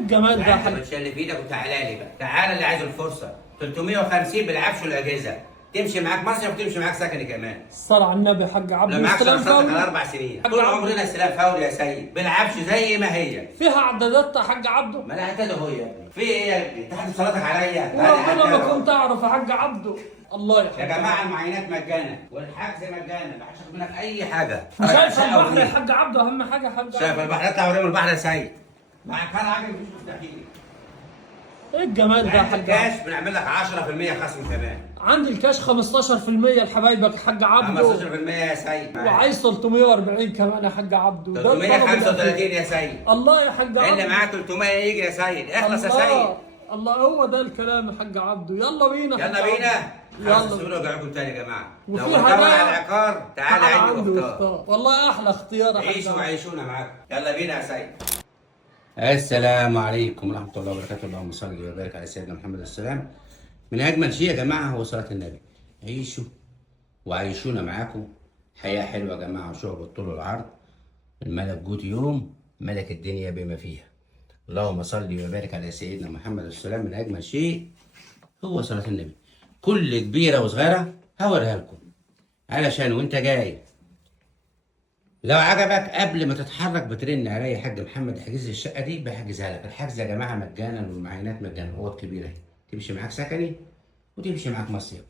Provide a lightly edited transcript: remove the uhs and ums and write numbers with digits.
الجمال ده يا انت حاج؟ بتشل في ايدك وتعالى لي بقى، تعالى اللي عايز الفرصه 350 بالعفش والاجهزه، تمشي معاك مصيف وتمشي معاك سكني كمان. الصلاة على النبي يا حاج عبده. لا معاك واستلام شخصيتك على فوري؟ 4 سنين، حاج طول عبده. عمرنا استلام فوري يا سيد، بالعفش زي ما هي. فيها اعدادات يا حاج عبده؟ ما انا هعتاد اهو يا ابني، في ايه يا ابني؟ انت حاطط صلاتك عليا؟ وربنا ما كنت اعرف يا حاج عبده. الله يا يحفظك. جماعه المعاينات مجانا والحجز مجانا، ما حدش ياخد منك اي حاجه. شايف شقة البحر ونيل. يا حاج عبده؟ اهم حاجه يا حاج شايف عبده. البحر؟ اطلع وريهم البحر يا سيد. معاك كان عجل مفيش مستحيل. ايه الجمال ده يا عندك حاج عبده؟ كاش بنعمل لك 10% خصم كمان. عندي الكاش 15% لحبايبك يا حاج عبده. 15% يا سيد. وعايز 340 كمان يا حاج عبده. ده الطلب 335 الأخير. يا سيد. الله يا حاج عبده. اللي معاه 300 يجي يا سيد، اخلص يا الله. سيد. الله، هو ده الكلام يا حاج عبده. يلا بينا يا يلا حاج بينا. عبده. خلاص يلا. السؤال وجعكم تاني يا جماعه. لو وفي بتدور هدايا. على العقار تعالى عندي واختار. واختار. والله احلى اختيار يا حاج عيشوا عبده. وعيشونا معاكم. يلا بينا يا سيد. السلام عليكم ورحمه الله وبركاته. اللهم صل وبارك على سيدنا محمد السلام. من اجمل شيء يا جماعه هو صلاه النبي. عيشوا وعيشونا معاكم. حياه حلوه يا جماعه وشغل بالطول والعرض. الملك جود يوم ملك الدنيا بما فيها. اللهم صل وبارك على سيدنا محمد السلام. من اجمل شيء هو صلاه النبي. كل كبيره وصغيره هوريها لكم علشان وانت جاي لو عجبك قبل ما تتحرك بترن عليا يا حاج محمد احجز لي الشقه دي، بحجزها لك. الحجز يا جماعه مجانا والمعاينات مجانا. اوض كبيره اهي تمشي معاك سكني وتمشي معاك مصيف.